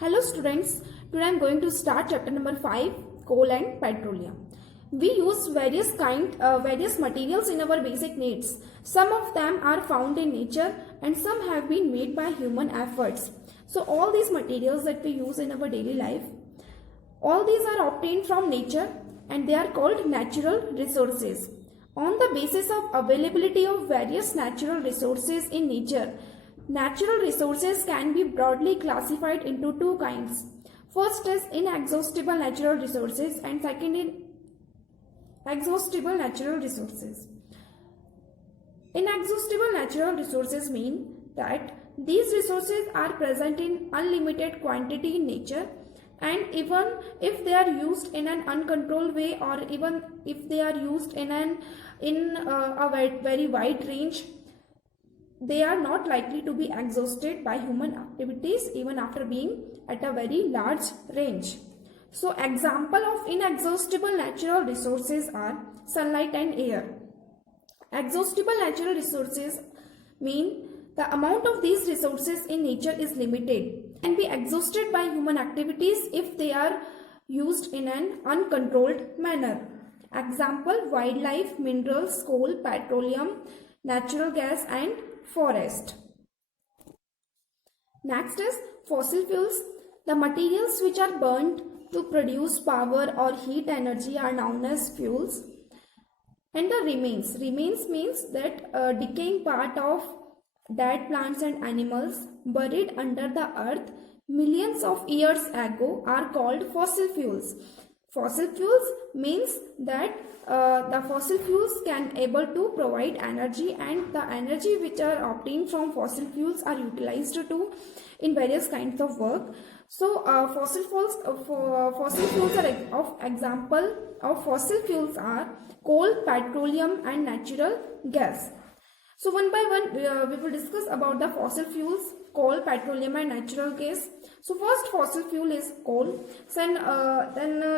Hello students, today I am going to start chapter number 5, coal and petroleum. We use various materials in our basic needs. Some of them are found in nature and some have been made by human efforts. So all these materials that we use in our daily life, all these are obtained from nature and they are called natural resources. On the basis of availability of various natural resources in nature, natural resources can be broadly classified into two kinds. First is inexhaustible natural resources and second is exhaustible natural resources. Inexhaustible natural resources mean that these resources are present in unlimited quantity in nature, and even if they are used in an uncontrolled way or even if they are used in a very wide range, they are not likely to be exhausted by human activities even after being at a very large range. So example of inexhaustible natural resources are sunlight and air. Exhaustible natural resources mean the amount of these resources in nature is limited and be exhausted by human activities if they are used in an uncontrolled manner. Example: wildlife, minerals, coal, petroleum, natural gas and forest. Next is fossil fuels. The materials which are burnt to produce power or heat energy are known as fuels. And the remains means that decaying part of dead plants and animals buried under the earth millions of years ago are called fossil fuels. Fossil fuels means that the fossil fuels can able to provide energy, and the energy which are obtained from fossil fuels are utilized to in various kinds of work. So fossil fuels are of example of fossil fuels are coal, petroleum and natural gas. So one by one we will discuss about the fossil fuels, coal, petroleum and natural gas. So first fossil fuel is coal. Then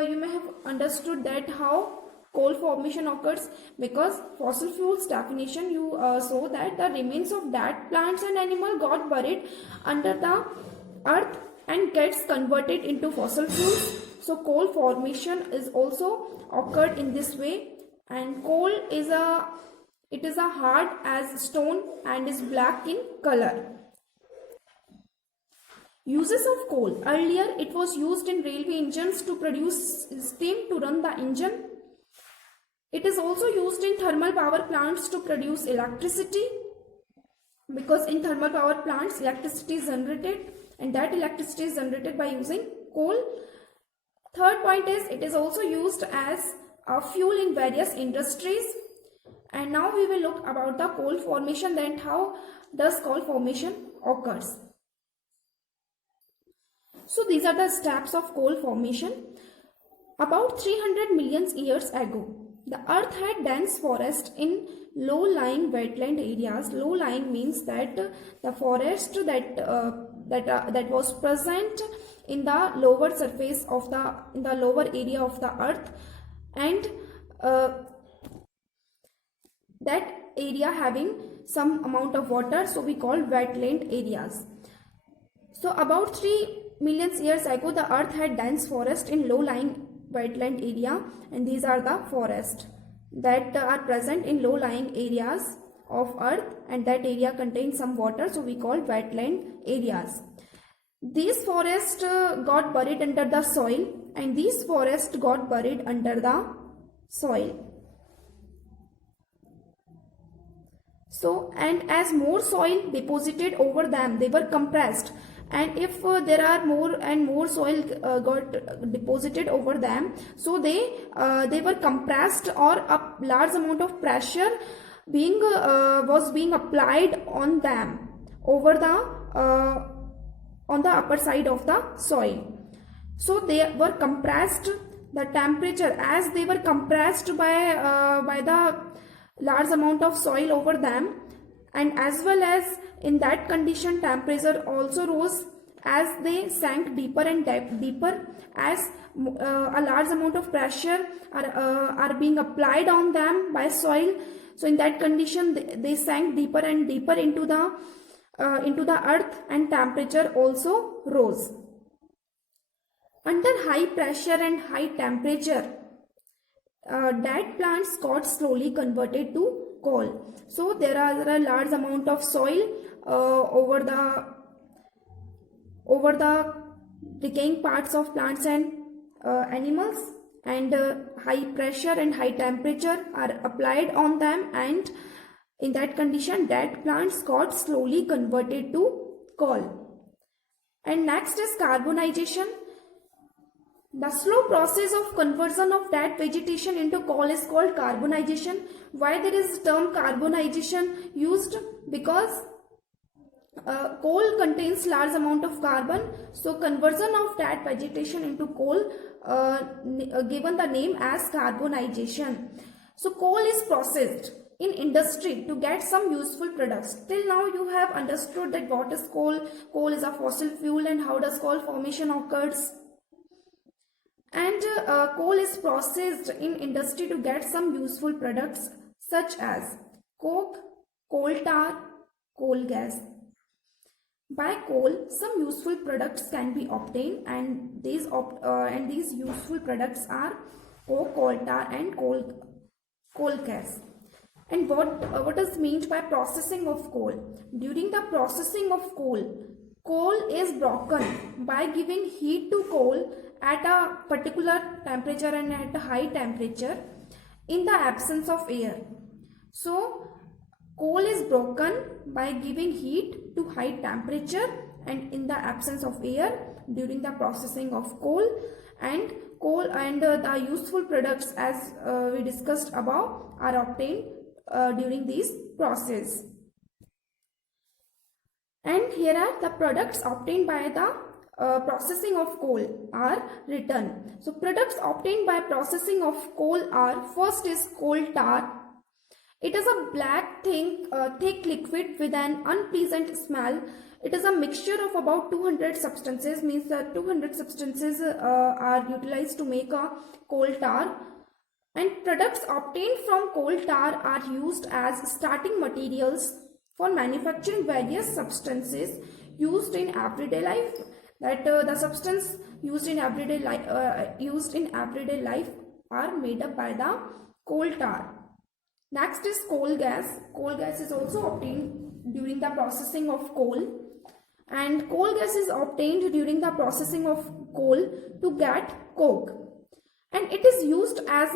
you may have understood that how coal formation occurs, because fossil fuels definition you saw that the remains of dead plants and animal got buried under the earth and gets converted into fossil fuels. So coal formation is also occurred in this way, and coal is a hard as stone and is black in color. Uses of coal. Earlier it was used in railway engines to produce steam to run the engine. It is also used in thermal power plants to produce electricity, because in thermal power plants electricity is generated and that electricity is generated by using coal. Third point is it is also used as a fuel in various industries. And now we will look about the coal formation, then how does coal formation occurs. So these are the steps of coal formation. About 300 million years ago, the earth had dense forest in low-lying wetland areas. Low-lying means that the forest that was present in the lower surface of the lower area of the earth, and that area having some amount of water, so we call wetland areas. So about 3 million years ago, the earth had dense forest in low-lying wetland area, and these are the forests that are present in low-lying areas of earth, and that area contains some water, so we call wetland areas. These forests got buried under the soil, and these forests got buried under the soil. So, and as more soil deposited over them, they were compressed, and if there are more and more soil got deposited over them, so they were compressed, or a large amount of pressure was being applied on them over the on the upper side of the soil. So they were compressed. The temperature, as they were compressed by the large amount of soil over them, and as well as in that condition temperature also rose as they sank deeper and deeper, as a large amount of pressure are being applied on them by soil. So in that condition they sank deeper and deeper into the earth, and temperature also rose. Under high pressure and high temperature, that plants got slowly converted to coal. So there are a large amount of soil over the decaying parts of plants and animals, and high pressure and high temperature are applied on them, and in that condition that plants got slowly converted to coal. And next is carbonization. The slow process of conversion of that vegetation into coal is called carbonization. Why there is term carbonization used? Because coal contains large amount of carbon, so conversion of that vegetation into coal given the name as carbonization. So coal is processed in industry to get some useful products. Till now you have understood that what is coal. Coal is a fossil fuel and how does coal formation occurs. And coal is processed in industry to get some useful products such as coke, coal tar, coal gas. By coal, some useful products can be obtained, and these useful products are coke, coal tar, and coal gas. And what is meant by processing of coal? During the processing of coal is broken by giving heat to coal at a particular temperature and at a high temperature in the absence of air. So coal is broken by giving heat to high temperature and in the absence of air during the processing of coal, and the useful products as we discussed above are obtained during this process. And here are the products obtained by the processing of coal are written. So products obtained by processing of coal are: first is coal tar. It is a black thick liquid with an unpleasant smell. It is a mixture of about 200 substances, means that 200 substances are utilized to make a coal tar. And products obtained from coal tar are used as starting materials for manufacturing various substances used in everyday life. That the substance used in everyday life are made up by the coal tar. Next is coal gas. Coal gas is also obtained during the processing of coal, and coal gas is obtained during the processing of coal to get coke, and it is used as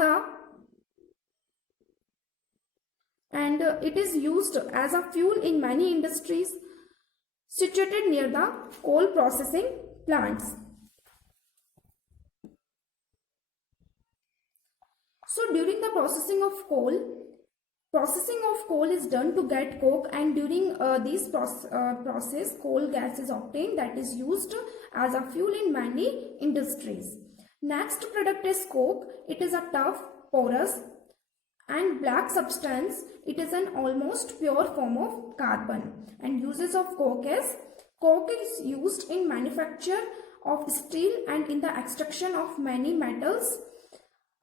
a fuel in many industries situated near the coal processing plants. So during the processing of coal is done to get coke, and during this process coal gas is obtained that is used as a fuel in many industries. Next product is coke. It is a tough, porous and black substance. It is an almost pure form of carbon, and uses of coke is used in manufacture of steel and in the extraction of many metals.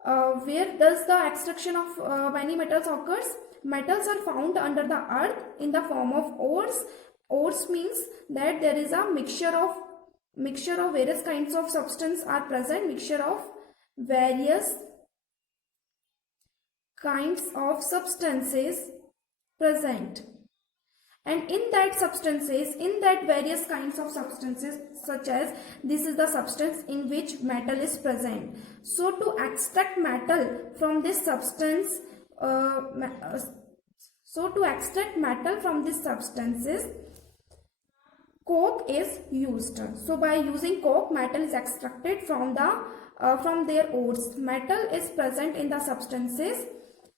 Where does the extraction of many metals occurs? Metals are found under the earth in the form of ores. Ores means that there is a mixture of various kinds of substance are present, mixture of various kinds of substances present. And in that various kinds of substances, such as this is the substance in which metal is present. So to extract metal from this substance, coke is used. So by using coke, metal is extracted from their ores. Metal is present in the substances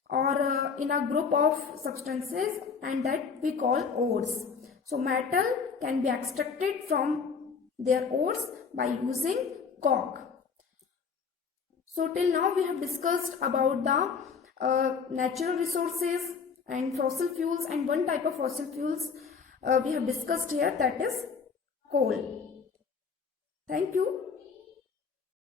or in a group of substances, and that we call ores. So metal can be extracted from their ores by using coke. So till now we have discussed about the natural resources and fossil fuels, and one type of fossil fuels we have discussed here, that is coal. Thank you.